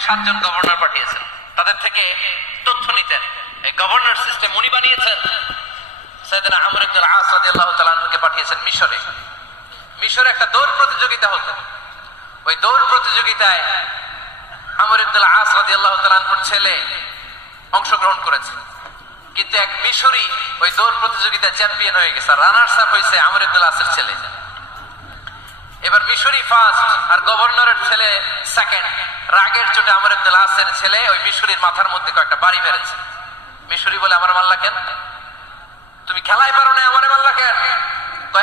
সাতজন গভর্নর পাঠিয়েছেন। তাদের থেকে তথ্য নিতেন। গভর্নর সিস্টেম উনি বানিয়েছেন। পাঠিয়েছেন মিশরে। মিশরে একটা দৌড় প্রতিযোগিতা হতো। ওই দৌড় প্রতিযোগিতায় আমর ইবনুল আস রাদিয়াল্লাহু ছেলে অংশগ্রহণ করেছে। কিন্তু এক মিশরি ওই দৌড় প্রতিযোগিতায় চ্যাম্পিয়ন হয়ে গেছে। রানার্স আপ হয়েছে আমর ইবনুল আসের ছেলে। এবার মিশরি ফার্স্ট আর গভর্নরের ছেলে সেকেন্ড রাগের চোটে আমার আসের ছেলে ওই মিশরির মাথার মধ্যে কয়েকটা বাড়ি মেরেছে। মিশরি বলে, আমার মাল্লা কেন? তুমি খেলায় পারো না, আমার মাল্লা কেন?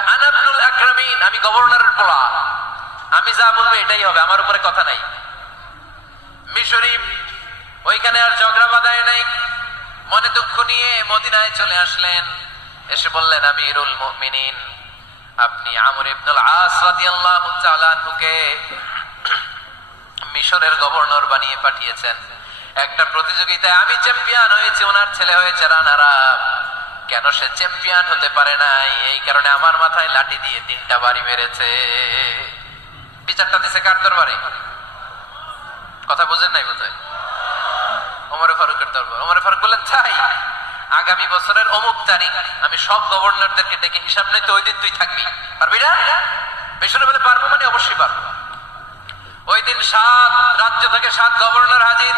আনাবনুল আকরামিন, আমি গভর্নরের পোলা। আমি যা বলব এটাই হবে, আমার উপরে কথা নাই। মিশরি ওইখানে আর ঝগড়া বাঁধায় নাই। মনে দুঃখ নিয়ে মদিনায় চলে আসলেন। এসে বললেন আমি ইরুল মুমিনিন। আপনি আমর ইবনুল আস রাদিয়াল্লাহু তাআলা মিশরের গভর্নর বানিয়ে পাঠিয়েছেন। একটা প্রতিযোগিতায় আমি চ্যাম্পিয়ন হয়েছি, ওনার ছেলে হয়েছে রানার কেন সে চ্যাম্পিয়ন হতে পারে নাই? এই কারণে আমার মাথায় লাঠি দিয়ে তিনটা বাড়ি মেরেছে। বিচারটা দিছে কার দরবারে? কথা বুঝেন নাই বোধহয়? ওমরে ফারুকের দরবার। ওমরে ফারুক বললেন তাই আগামী বছরের অমুক তারিখ আমি সব গভর্নরদেরকে ডেকে হিসাব নিতে ওই দিন তুই থাকবি। পারবি না? বেশি বলে পারব মানে অবশ্যই পারব। ওই দিন সাত রাজ্য থেকে সাত গভর্নর হাজির।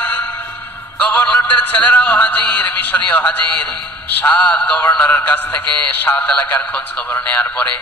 গভর্নরদের ছেলেরাও হাজির, মিশরীয় হাজির। সাত গভর্নরের কাছ থেকে সাত এলাকার খোঁজ খবর নেওয়ার পরে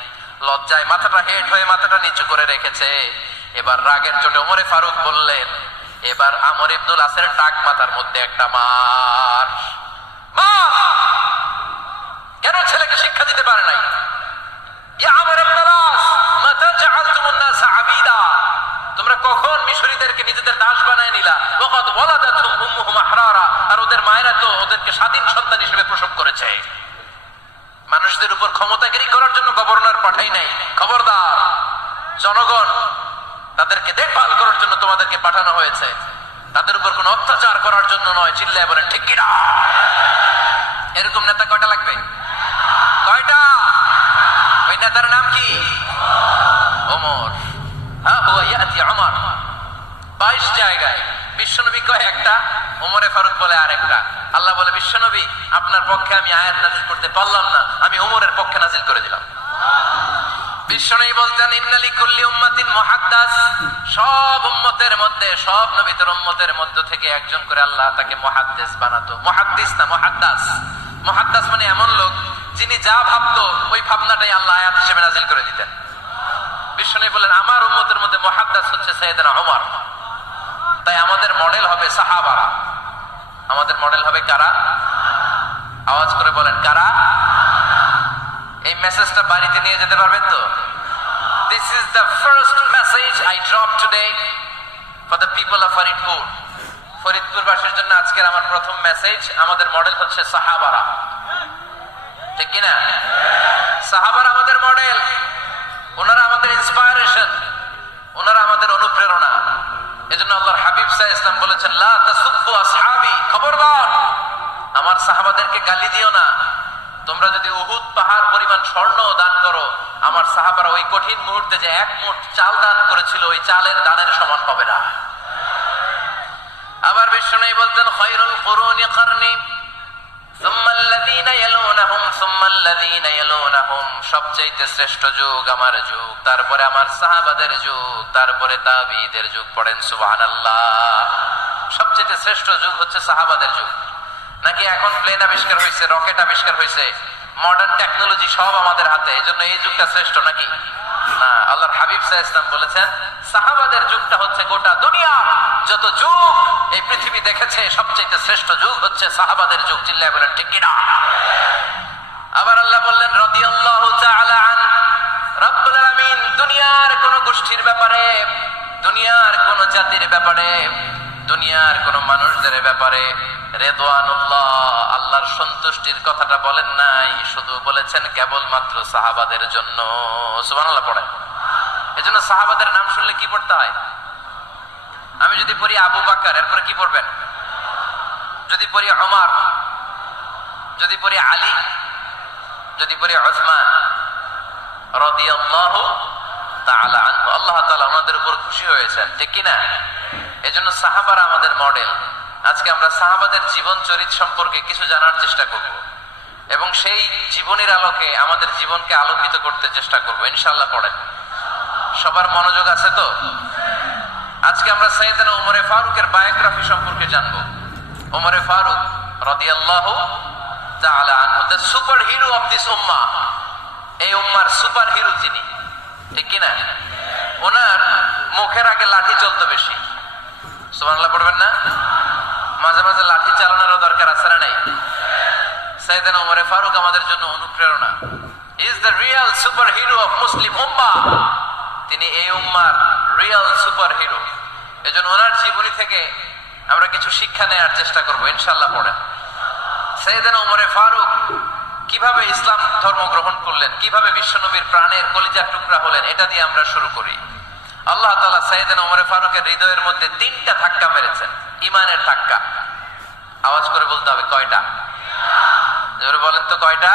লজ্জায় মাথাটা হেড হয়ে মাথাটা নিচু করে রেখেছে। এবার রাগের চোটে ওমরে ফারুক বললেন, এবার আমর ইবনুল আসের টাক মাথার মধ্যে একটা মার। কেন ছেলেকে শিক্ষা দিতে পারে নাই? তোমরা কখন মিশরীদেরকে নিজেদের দাস বানায় নিলা? আর ওদের মায়েরা তো ওদেরকে স্বাধীন সন্তান হিসেবে প্রসব করেছে। মানুষদের উপর ক্ষমতাগিরি করার জন্য গভর্নর পাঠাই নাই। খবরদার, জনগণ, তাদেরকে দেখভাল করার জন্য তোমাদেরকে পাঠানো হয়েছে। তাদের উপর কোনো অত্যাচার করার জন্য নয়, চিল্লায় বলেন, ঠিক কিনা? এরকম নেতা কয়টা লাগবে? কয়টা? ওই নেতার নাম কি? ওমর। হ্যাঁ আমার বাইশ জায়গায়। বিশ্বনবী কয় একটা, ওমরে ফারুক বলে আর একটা আল্লাহ বলে, বিশ্বনবী, আপনার পক্ষে আমি আয়াত নাজিল করতে পারলাম না, আমি ওমরের পক্ষে নাজিল করে দিলাম। বিশ্বনবী বলতেন ইন্নালি কুল্লি উম্মাতিন সব উম্মতের মধ্যে, সব নবীদের উম্মতের মধ্য থেকে একজন করে আল্লাহ তাকে মুহাদ্দিস বানাতো। মুহাদ্দিস না, মুহাদ্দাস। মুহাদ্দাস মানে এমন লোক, যিনি যা ভাবতো, ওই ভাবনাটাই আল্লাহ আয়াত হিসেবে নাজিল করে দিতেন। বিশ্বনবী বলেন আমার উম্মতের মধ্যে মুহাদ্দাস হচ্ছে সাইয়েদনা ওমর তাই আমাদের মডেল হবে সাহাবারা। আমাদের মডেল হবে কারা? আওয়াজ করে বলেন, কারা? এই মেসেজটা বাড়িতে নিয়ে যেতে পারবেন তো? This is the first message I drop today for the people of Faridpur ফরিদপুরবাসীর জন্য আজকের আমার প্রথম মেসেজ আমাদের মডেল হচ্ছে সাহাবারা। ঠিক কিনা সাহাবারা আমাদের মডেল ওনারা আমাদের ইন্সপায়ারেশন ওনারা আমাদের অনুপ্রেরণা। এজন্য আল্লাহর হাবিব সাহ ইসলাম বলেছেন, লা তাসুব্বু আসহাবি। খবরদার, আমার সাহাবাদেরকে গালি দিও না। তোমরা যদি উহুদ পাহাড় পরিমাণ স্বর্ণ দান করো, আমার সাহাবারা ওই কঠিন মুহূর্তে যে এক মুঠ চাল দান করেছিল, ওই চালের দানের সমান হবে না। আবার বিষ্ণু বলতেন, খৈরুল করুন কারনি। সবচাইতে শ্রেষ্ঠ যুগ আমার যুগ, তারপরে আমার সাহাবাদের যুগ, তারপরে তাবিদের যুগ পড়েন, সুবহানাল্লাহ। সবচেয়ে শ্রেষ্ঠ যুগ হচ্ছে সাহাবাদের যুগ। নাকি এখন প্লেন আবিষ্কার হয়েছে রকেট আবিষ্কার হয়েছে মডার্ন টেকনোলজি সব আমাদের হাতে এই জন্য এই যুগটা শ্রেষ্ঠ নাকি? আল্লাহর হাবিব সাহা ইসলাম বলেছেন, সাহাবাদের যুগটা হচ্ছে গোটা দুনিয়া। যত যুগ এই পৃথিবী দেখেছে সবচেয়ে শ্রেষ্ঠ যুগ হচ্ছে সাহাবাদের যুগ, চিল্লায় বলেন, ঠিক কিনা? আবার আল্লাহ বললেন তাআলা আন, রব্বুল আলামিন, দুনিয়ার কোন গোষ্ঠীর ব্যাপারে, দুনিয়ার কোন জাতির ব্যাপারে দুনিয়ার কোন মানুষদের ব্যাপারে রেদওয়ানুল্লাহ, আল্লাহর সন্তুষ্টির কথাটা বলেন নাই, শুধু বলেছেন কেবলমাত্র সাহাবাদের জন্য। সুবহানাল্লাহ পড়েন। এজন্য সাহাবাদের নাম শুনলে কি পড়তে হয়? আমি যদি পড়ি আবু বাক্কার এরপরে কি পড়বেন? যদি পড়ি ওমর যদি পড়ি আলী, যদি পড়ি ওসমান তাআলা আনহু, আল্লাহ তাআলা আমাদের উপর খুশি হয়েছেন, ঠিক কি না এজন্য সাহাবারা আমাদের মডেল। আজকে আমরা সাহাবাদের জীবন চরিত সম্পর্কে কিছু জানার চেষ্টা করব। এবং সেই জীবনের আলোকে আমাদের জীবনকে আলোকিত করতে চেষ্টা করব। ইনশাল্লাহ পড়েন। সবার মনোযোগ আছে তো? আজকে আমরা সাইয়েদনা উমরে ফারুকের বায়োগ্রাফি সম্পর্কে জানব। উমরে ফারুক রাদিয়াল্লাহু তাআলা আনহু the super hero of this ummah এই উম্মার সুপার হিরো যিনি ঠিক কি না ওনার মুখের আগে লাঠি চলতো বেশি। সুবহানাল্লাহ, পড়বেন না? মাঝে মাঝে লাঠি চালানোরও দরকার আছে না নাই? সাইয়েদনা উমরে ফারুক আমাদের জন্য অনুপ্রেরণা। Is the real super hero of Muslim ummah তিনি এই উম্মার রিয়েল সুপার হিরো এজন্য ওনার জীবনী থেকে আমরা কিছু শিক্ষা নেওয়ার চেষ্টা করব ইনশাল্লাহ পড়েন। সৈয়দানা উমরে ফারুক কীভাবে ইসলাম ধর্ম গ্রহণ করলেন, কীভাবে বিশ্বনবীর প্রাণের কলিজার টুকরা হলেন, এটা দিয়ে আমরা শুরু করি। আল্লাহ তালা সৈয়দানা উমরে ফারুকের হৃদয়ের মধ্যে তিনটা ধাক্কা মেরেছেন। ইমানের ধাক্কা। আওয়াজ করে বলতে হবে, কয়টা? বলেন তো, কয়টা?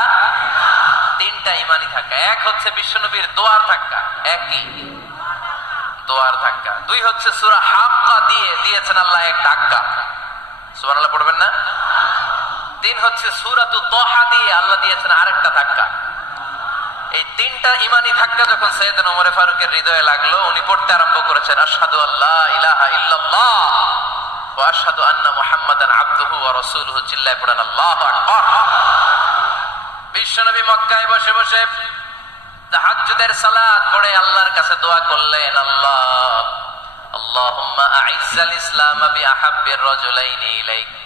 তিনটা ইমানি ধাক্কা। এক হচ্ছে বিশ্বনবীর দোয়ার ধাক্কা এক কি দোয়ার ধাক্কা। দুই হচ্ছে সুরা হাক্কা দিয়ে দিয়েছেন আল্লাহ এক ধাক্কা। সুবহানাল্লাহ, পড়বেন না? তিন হচ্ছে সুরাতু তোহা দিয়ে আল্লাহ দিয়েছেন আরেকটা ধাক্কা। এই তিনটা ইমানি ধাক্কা যখন সৈয়দ ওমরে ফারুকের হৃদয়ে লাগল, উনি পড়তে আরম্ভ করেছেন, আশহাদু আল্লাহ ইলাহা ইল্লাল্লাহ ওয়া আশহাদু আন্না মুহাম্মাদান আবদুহু ওয়া রাসূলুহু চিল্লায় পড়েন, আল্লাহু আকবার! বিশ্বনবী মক্কায় বসে বসে তাহাজ্জুদের সালাত পড়ে আল্লাহর কাছে দোয়া করলেন, আল্লাহ, আল্লাহুম্মা আইজ্জাল ইসলাম বিআহাব্বির রাজুলাইনি ইলাইক।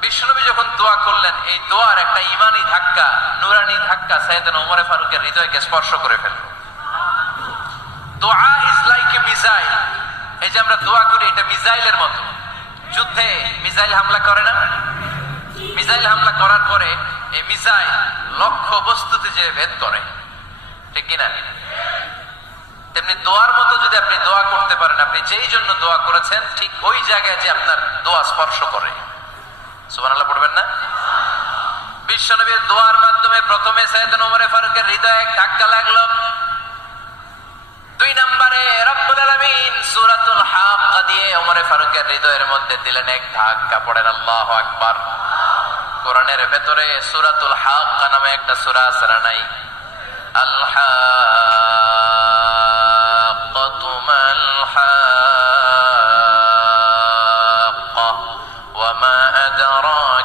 বিষ্ণুনবী যখন দোয়া করলেন, এই দোয়ার একটা ইমানি ধাক্কা, নুরানি ধাক্কা সাইয়েদান ওমরে ফারুকের হৃদয়কে স্পর্শ করে ফেলল। দোয়া ইজ লাইক এ মিসাইল। এই যে আমরা দোয়া করি, এটা মিসাইলের মতো। যুদ্ধে মিসাইল হামলা করে না? মিসাইল হামলা করার পরে এই মিসাইল লক্ষ্য বস্তুতে যে ভেদ করে। ঠিক কিনা? তেমনি দোয়ার মতো যদি আপনি দোয়া করতে পারেন, আপনি যেই জন্য দোয়া করেছেন, ঠিক ওই জায়গায় যে আপনার দোয়া স্পর্শ করে। সুবহানাল্লাহ, পড়বেন না? বিশ্বনবীর দোয়ার মাধ্যমে প্রথমে ফারুকের হৃদয়ে ধাক্কা লাগল। দুই নম্বরে, রব্বুল আলামিন সূরাতুল হাক্কা দিয়ে ফারুকের হৃদয়ের মধ্যে দিলেন এক ধাক্কা, পড়েন আল্লাহু আকবার। কোরআনের ভেতরে সূরাতুল হাক্কা নামে একটা সূরা আছে, না নাই? আল হাক্কা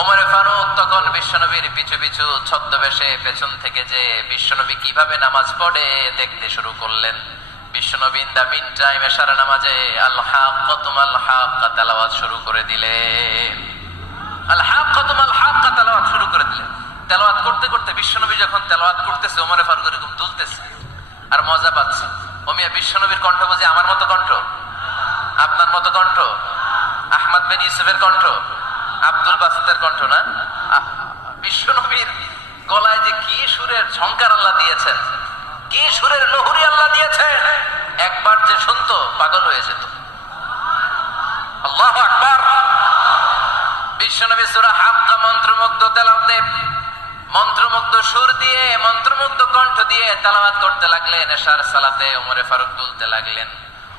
ওমরে ফারুক তখন বিশ্বনবীর পিছু পিছু ছদ্মবেশে পেছন থেকে যে বিশ্বনবী কীভাবে নামাজ পড়ে দেখতে শুরু করলেন। বিশ্বনবী ইন দা মিন টাইম এশার নামাজে আল্লাহ কতুম আল্লাহ তেলাওয়াত শুরু করে দিলেন। আল্লাহ কতুম আল্লাহ তেলাওয়াত শুরু করে দিলেন। তেলাওয়াত করতে করতে বিশ্বনবী যখন তেলাওয়াত করতেছে, ওমরে ফারুক এরকম দুলতেছে আর মজা পাচ্ছে। ওমিয়া বিশ্বনবীর কণ্ঠ বুঝি আমার মতো কণ্ঠ? আপনার মতো কণ্ঠ? আহমদ বিন ইউসুফের কণ্ঠ? আব্দুল বাসিদের কণ্ঠ না? বিশ্বনবীর গলায় যে কি সুরের ঝংকার আল্লাহ দিয়েছেন, কি সুরের লহুরি আল্লাহ দিয়েছেন, একবার যে শুনতো, পাগল হয়ে যেত। আল্লাহ আকবার। বিশ্বনবী সুরা হাক্কা মন্ত্রমুগ্ধ মন্ত্রমুগ্ধ সুর দিয়ে, মন্ত্রমুগ্ধ কণ্ঠ দিয়ে তেলাওয়াত করতে লাগলেন, এশার সালাতে ওমরে ফারুক তুলতে লাগলেন।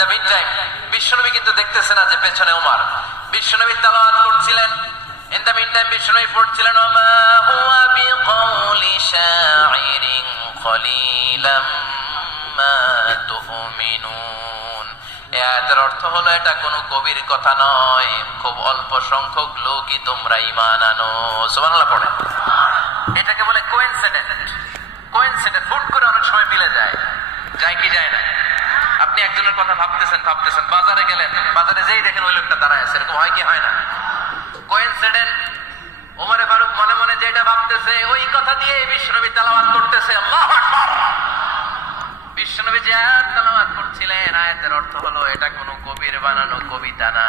দ্য মিন টাইম বিশ্বনবী কিন্তু দেখতেছে না যে পেছনে উমার। বিশ্বনবী তালাওয়াত করছিলেন। ইন দ্য মিন টাইম বিশ্বনবী পড়ছিলেন, ওমা হুয়া বিকাউলি শাইরিন কলিলাম মা তুমিনুন। আয়াতের অর্থ হলো, এটা কোনো কবির কথা নয়। খুব অল্প সংখ্যক লোকই তোমরা ইমান আনো। সুবহানাল্লাহ পড়ে। এটাকে বলে কোইনসিডেন্ট কোইনসিডেন্ট হুট করে অনেক সময় মিলে যায়। যায় কি যায় না? আপনি একজনের কথা ভাবতেছেন ভাবতেছেন, বাজারে গেলেন, বাজারে যেই দেখেন ওই লোকটা দাঁড়ায় আছে, এরকম হয় কি, হয় না? কোইনসিডেন্ট ওমরে ফারুক মনে মনে যেটা ভাবতেছে, ওই কথা দিয়ে বিশ্বনবী তেলাওয়াত করতেছে, আল্লাহু বিশ্বনবী যে তেলাওয়াত করছিলেন, আয়াতের অর্থ হলো, এটা কোনো কবির বানানো কবিতা না।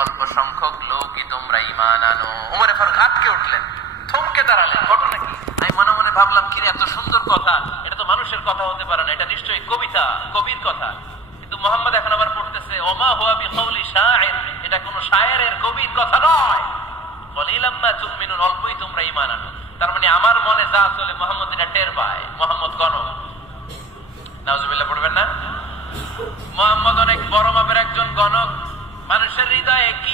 অল্প সংখ্যক লোকই তোমরা ইমান আনো। উমরে ফারুক আটকে উঠলেন, থমকে দাঁড়ালেন, ঘটনা কি? আমি মনে মনে ভাবলাম কি এত সুন্দর কথা। এটা তো মানুষের কথা হতে পারে না। এটা নিশ্চয়ই কবিতা, কবির কথা। কিন্তু মোহাম্মদ এখন আবার পড়তেছে, ওমা হুয়া বিকৌলি শায়ের এটা কোনো শায়েরের কবির কথা নয়। কলিলাম মা তুমিনুন, অল্পই তোমরা তার মানে আমার মনে যা চলে, মোহাম্মদ এটা টের পায়। মোহাম্মদ গণ পড়বেন না? মোহাম্মদ অনেক বড় মাপের একজন গণক। মানুষের হৃদয়ে কি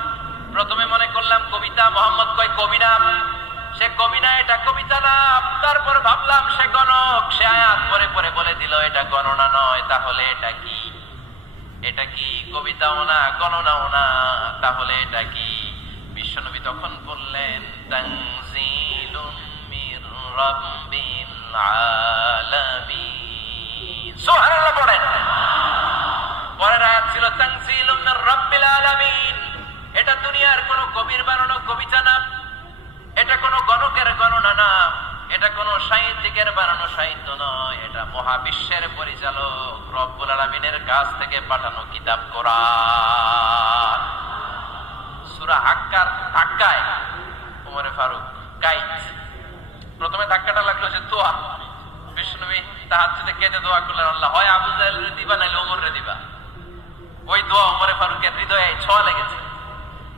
প্রথমে মনে করলাম কবিতা, মোহাম্মদ কয় কবি না সে কবি না এটা কবিতা না, তারপর ভাবলাম সে গণক, সে আয়াত পরে পরে বলে দিল, এটা গণনা নয়, তাহলে এটা কি? এটা কি কবিতাও না, গণনাও না, তাহলে এটা কি? বিশ্বনবী তখন বললেন রাব্বিল পরের আয়াত ছিল, তানজিলুম মির রাব্বিল আলামিন। এটা দুনিয়ার কোনো কবির বানানো কবিতা না। এটা কোনো গণকের গণনা না। এটা কোনো সাহিত্যিকের বানানো সাহিত্য নয়। এটা মহাবিশ্বের পরিচালক রব্বুল আলামিনের কাছ থেকে পাঠানো কিতাব কোরআন। সূরা হাক্কার ধাক্কায় ওমরে ফারুক গাইড প্রথমে ধাক্কাটা লাগল যে দোয়া। বিষ্ণুবী তাহার যদি কেঁদে দোয়া করলেন, আল্লাহ, হয় আবু জাহেলের দিবা নাইলে ওমরে দিবা। ওই দোয়া ওমরে ফারুকের হৃদয়ে ছোঁয়া লেগেছে।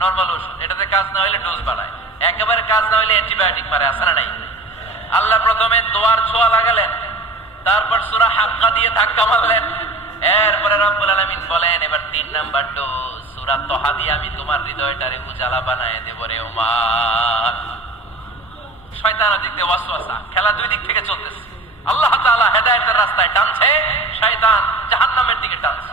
নর্মাল ওষুধ। এটাতে কাজ না হইলে ডোজ বাড়ায়। একেবারে কাজ না হইলে অ্যান্টিবায়োটিক মারে আসে না নাই। আল্লাহ প্রথমে দোয়ার ছোঁয়া লাগালেন, তারপর সুরা হাক্কা দিয়ে ধাক্কা মারলেন। এরপরে রব্বুল আলামিন বলেন, এবার তিন নাম্বার ডোজ সুরা তহা দিয়ে আমি তোমার হৃদয়টারে উজালা বানায় দেব রে ওমার। শয়তান দিক দিয়ে ওয়াসওয়াসা, খেলা দুই দিক থেকে চলতেছে। আল্লাহ তাআলা হেদায়েতের রাস্তায় টানছে, শয়তান জাহান্নামের দিকে টানছে।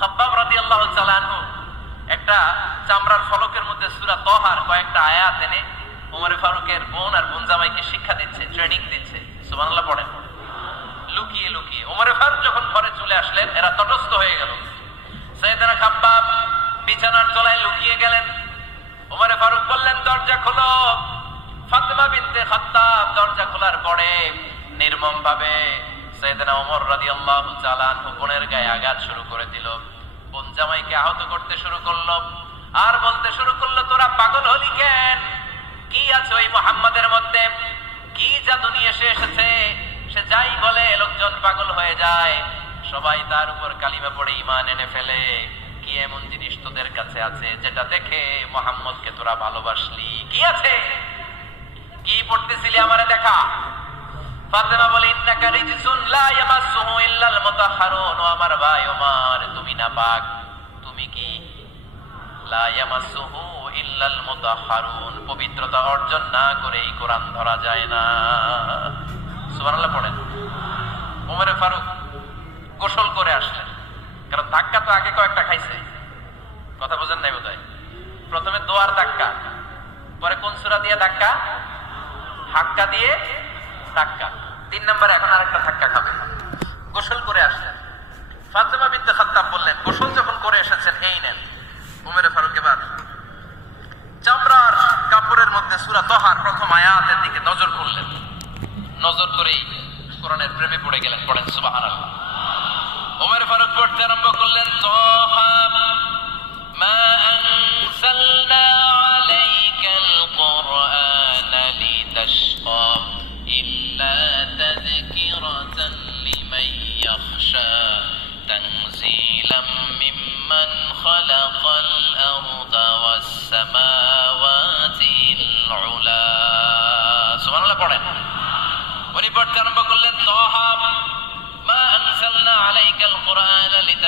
খাব্বাব রাদিয়াল্লাহু তাআলা আনহু, একটা চামড়ার ফলকের মধ্যে সূরা তহার কয়েকটা আয়াত এনে ওমরে ফারুকের বোন আর বোন জামাইকে শিক্ষা দিচ্ছে ট্রেনিং দিচ্ছে। সুবহানাল্লাহ, পড়েন। লুকিয়ে লুকিয়ে। ওমরে ফারুক যখন ঘরে চলে আসলেন, এরা তটস্থ হয়ে গেল। সৈয়দনা খাব্বাব বিছানার তলায় লুকিয়ে গেলেন। ওমরে ফারুক বললেন, দরজা খোলো। ফাতেমা বিনতে খাত্তাব দরজা খোলার পরে নির্মম ভাবে যাই বলে, লোকজন পাগল হয়ে যায়। সবাই তার উপর কালিমা পড়ে ইমান এনে ফেলে। কি এমন জিনিস তোদের কাছে আছে যেটা দেখে মোহাম্মদকে তোরা ভালোবাসলি? কি আছে? কি পড়তেছিলি আমারে দেখা? ফাতেমা বলে, ইন্নাকা রিজসুন লা ইয়ামাসসুহু ইল্লাল মুতাহহারুন আমার ভাই ওমর, তুমি না পাক তুমি কি? লা ইয়ামাসসুহু ইল্লাল মুতাহহারুন পবিত্রতা অর্জন না করে এই কোরআন ধরা যায় না। সুবহানাল্লাহ পড়েন। ওমরে ফারুক গোসল করে আসলেন। কারণ ধাক্কা তো আগে কয়েকটা খাইছে। কথা বোঝেন নাই বোধহয়? প্রথমে দোয়ার ধাক্কা, পরে কোন সুরা দিয়ে ধাক্কা? হাক্কা দিয়ে ধাক্কা তিন নম্বরে এখন আরেকটা ধাক্কা খাবে। গোসল করে আসলেন।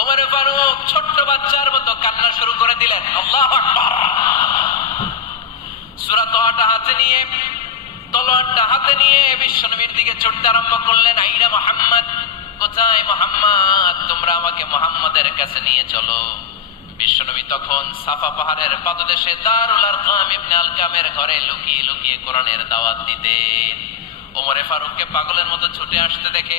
ওমরে ফারুক, ছোট্ট বাচ্চার মতো কান্না শুরু করে দিলেন। আল্লাহ আকবার। সুরা হাতে নিয়ে, তলোয়ারটা হাতে নিয়ে দিকে ছুটতে আরম্ভ করলেন। আইনা মোহাম্মদ, কোথায় মোহাম্মদ? তোমরা আমাকে মোহাম্মদের কাছে নিয়ে চলো। বিশ্বনবী তখন সাফা পাহাড়ের পাদদেশে দারুল আরকাম ইবনে আলকামের ঘরে লুকিয়ে লুকিয়ে কোরআনের দাওয়াত দিতেন। ওমরে ফারুককে পাগলের মতো ছুটে আসতে দেখে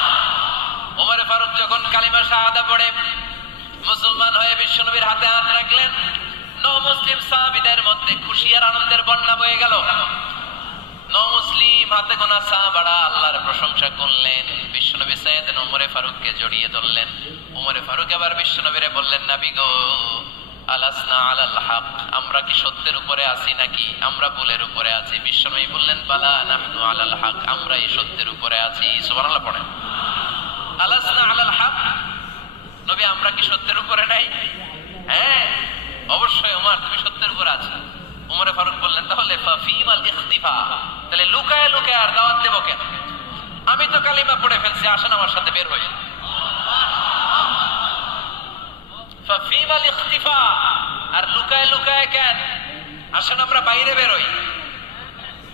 ফারুক যখন কালিমা শাহাদা পড়ে, মুসলমান হয়ে বিশ্বনবীর হাতে হাত রাখলেন, নৌ মুসলিম সাহাবীদের মধ্যে খুশি আর আনন্দের বন্যা বয়ে গেল। নৌ মুসলিম হাতে গোনা সাহাবাড়া আল্লাহর প্রশংসা করলেন। বিশ্বনবী সাইয়েদ ওমরে ফারুককে জড়িয়ে ধরলেন। উমরে ফারুক আবার বিশ্বনবীরে বললেন, নাবি গো, আলাসনা আলাল হক, আমরা কি সত্যের উপরে আছি নাকি? আমরা ভুলের উপরে আছি। বিশ্বনবী বললেন, বালা নাহনু আলাল হক আমরা এই সত্যের উপরে আছি। পড়েন। আলাসনা আলাল হক। নবী, আমরা কি সত্যের উপরে নাই? হ্যাঁ অবশ্যই ওমর, তুমি সত্যের উপরে আছো। উমরে ফারুক বললেন, তাহলে ফাফিমাল ইখতিফা। তাহলে লুকায় লুকায় আর দাওয়াত দেব কেন? আমি তো কালিমা পড়ে ফেলছি, আসেন আমার সাথে বের হই ফাফিমাল ইখতিফা। আর লুকায় লুকায় কেন? আসেন আমরা বাইরে বেরোই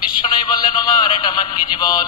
বিশ্বনবী বললেন, ওমর, এটা মাক্কি জীবন।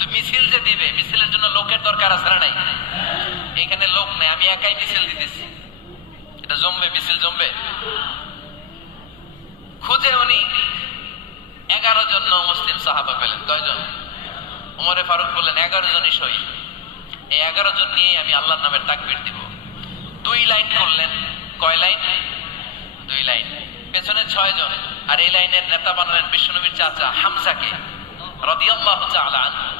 কিন্তু মিছিল যে দিবে, মিছিলের জন্য লোকের দরকার আছে নাই? এখানে লোক নেই, আমি একাই মিছিল দিতেছি। এটা জমবে, মিছিল জমবে। খুঁজে উনি এগারো জন মুসলিম সাহাবা পেলেন, কয়জন? উমরে ফারুক বললেন, এগারো জনই সই। এই এগারো জন নিয়ে আমি আল্লাহর নামের তাকবির দিব। দুই লাইন করলেন। কয় লাইন? দুই লাইন। পেছনে ছয় জন। আর এই লাইনের নেতা বানালেন বিশ্বনবীর চাচা হামজাকে, রদিয়াল্লাহু আনহু।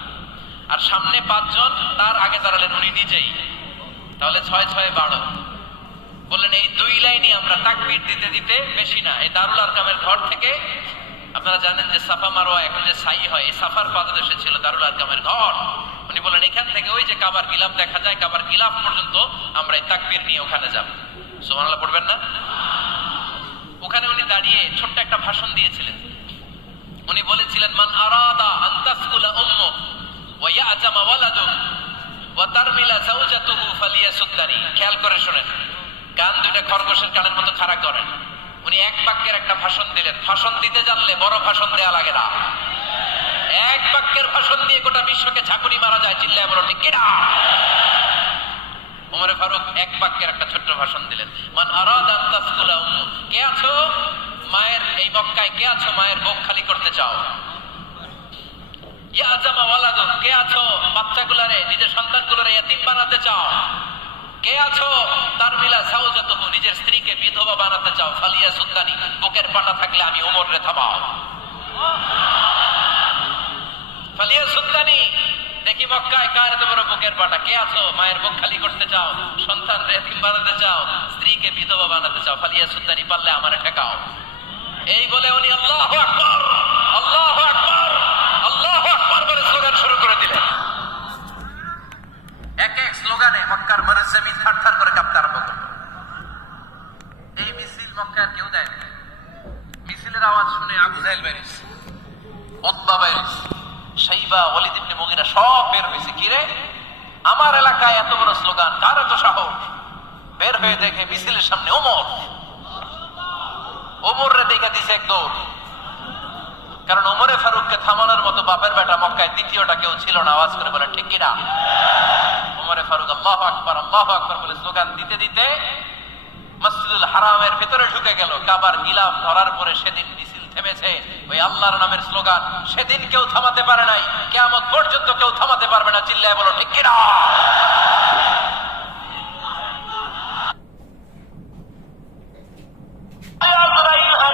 আর সামনে পাঁচজন, তার আগে দাঁড়ালেন উনি নিজেই। তাহলে ছয় ছয় বারো। বললেন, এই দুই লাইনই আমরা তাকবির দিতে দিতে বেশি না। এই দারুল আরকামের ঘর থেকে আপনারা জানেন যে সাফা মারোয়া এখন যে সাই হয়, এই সাফার পাদদেশে ছিল দারুল আরকামের ঘর। উনি বললেন, এখান থেকে ওই যে কাবার গিলাফ দেখা যায়, কাবার গিলাফ পর্যন্ত আমরা এই তাকবির নিয়ে ওখানে যাব। সুবহানাল্লাহ, পড়বেন না? ওখানে উনি দাঁড়িয়ে ছোট্ট একটা ভাষণ দিয়েছিলেন। উনি বলেছিলেন, মান আরাদা আন তাসকুলা খেয়াল করে শুনেন, কান দুইটা খরগোশের কানের মতো খাড়া করেন। উনি এক বাক্যের একটা ভাষণ দিলেন। ভাষণ দিতে জানলে বড় ভাষণ দেয়া লাগে না। এক বাক্যের ভাষণ দিয়ে গোটা বিশ্বকে ঝাঁকুনি মারা যায়, চিল্লায় বলো, ঠিক কিনা? উমরে ফারুক এক বাক্যের একটা ছোট্ট ভাষণ দিলেন। মান আরাদা আন তাসকুলা উম্মু। কে আছো? মায়ের, এই মক্কায় কে আছো? মায়ের বুক খালি করতে চাও? ফালিয়া সুলতানি, বুকের পাটা দেখি মক্কায় কার এত বুকের পাটা? কে আছো? মায়ের বুক খালি করতে চাও? সন্তান রে এতিম বানাতে চাও? স্ত্রীকে বিধবা বানাতে চাও? ফালিয়া সুলতানি পারলে আমারে ঠেকাও। এই বলে উনি আল্লাহ আল্লাহ স্লোগানে মক্কার মরুজ জমিন থার থার করে কাঁপতে আরম্ভ করল। এই মিছিল মক্কার কেউ দেয়নি। মিছিলের আওয়াজ শুনে আবু জাহেল বেরিস বেরিস সাইবা ইবনে মুগিরা সব বের হয়েছে। কি রে? আমার এলাকায় এত বড় স্লোগান, কার এত সাহস? বের হয়ে দেখে মিছিলের সামনে ওমর। ওমর রে দেখে দিছে এক দৌড়। কারণ ওমরে ফারুককে থামানোর মতো বাপের বেটা মক্কায় দ্বিতীয়টা কেউ ছিল না, আওয়াজ করে বলে, ঠিক কিনা উমরে ফারুক, আল্লাহ আকবর আল্লাহ আকবর বলে স্লোগান দিতে দিতে মসজিদুল হারামের ভেতরে ঢুকে গেল। কাবার নিলাম ধরার পরে সেদিন মিছিল থেমেছে। ওই আল্লাহর নামের স্লোগান, সেদিন কেউ থামাতে পারে নাই কেমন পর্যন্ত কেউ থামাতে পারবে না চিল্লায় বলো, ঠিক কিনা? আল্লাহ